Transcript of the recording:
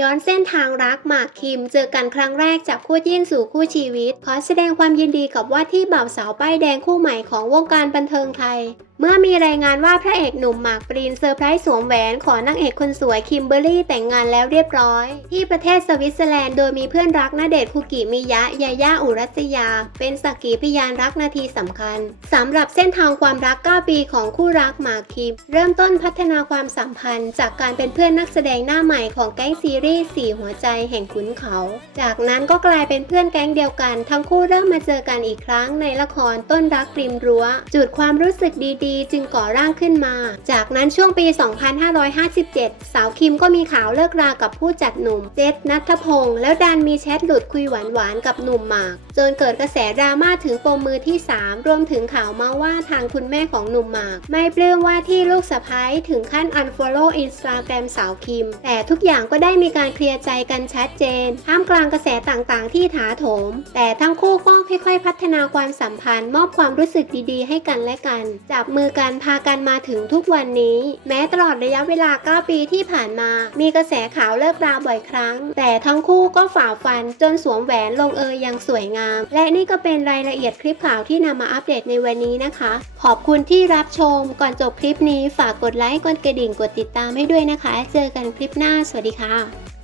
ย้อนเส้นทางรักหมากคิมเจอกันครั้งแรกจากคู่จิ้นสู่คู่ชีวิต ขอแสดงความยินดีกับว่าที่บ่าวสาวป้ายแดงคู่ใหม่ของวงการบันเทิงไทยเมื่อมีรายงานว่าพระเอกหนุ่มหมากปรีนเซอร์ไพรส์สวมแหวนขอนางเอกคนสวยคิมเบอร์รี่แต่งงานแล้วเรียบร้อย ที่ประเทศสวิตเซอร์แลนด์โดยมีเพื่อนรักณเดชคุกิมิยะยาย่าอุรัสยา เป็นสักขีพยานรักนาทีสำคัญสำหรับเส้นทางความรัก 9 ปีของคู่รักหมากคิม เริ่มต้นพัฒนาความสัมพันธ์ จากการเป็นเพื่อนนักแสดงหน้าใหม่ของแก๊งซีรีส์สี่หัวใจแห่งขุนเขา จากนั้นก็กลายเป็นเพื่อนแก๊งเดียวกัน ทั้งคู่เริ่มมาเจอกันอีกครั้งในละครต้นรักริมรั้ว จุดความรู้สึกดีๆจึงก่อร่างขึ้นมา จากนั้นช่วงปี 2557 สาวคิมก็มีข่าวเลิกรากับผู้จัดหนุ่มเจษนัทพงศ์แล้วดันมีแชทหลุดคุยหวานๆกับหนุ่มหมาก จนเกิดกระแสดราม่าถึงปมมือที่ 3 รวมถึงข่าวมาว่าทางคุณแม่ของหนุ่มหมาก ไม่ปลื้มว่าที่ลูกสะพ้ายถึงขั้น unfollow Instagram สาวคิม แต่ทุกอย่างก็ได้มีการเคลียร์ใจกันชัดเจนท่ามกลางกระแสต่างๆ ที่ถาโถม แต่ทั้งคู่ก็ค่อย ๆ พัฒนาความสัมพันธ์ มอบความรู้สึกดีๆ ให้กันและกันจับมือกันพากันมาถึงทุกวันนี้ แม้ตลอดระยะเวลา 9 ปีที่ผ่านมา มีกระแสข่าวเลิกราบ่อยครั้ง แต่ทั้งคู่ก็ฝ่าฟันจนสวมแหวนลงเอยอย่างสวยงาม และนี่ก็เป็นรายละเอียดคลิปข่าวที่นำมาอัปเดตในวันนี้นะคะ ขอบคุณที่รับชม ก่อนจบคลิปนี้ฝากกดไลค์กดกระดิ่งกดติดตามให้ด้วยนะคะ เจอกันคลิปหน้า สวัสดีค่ะ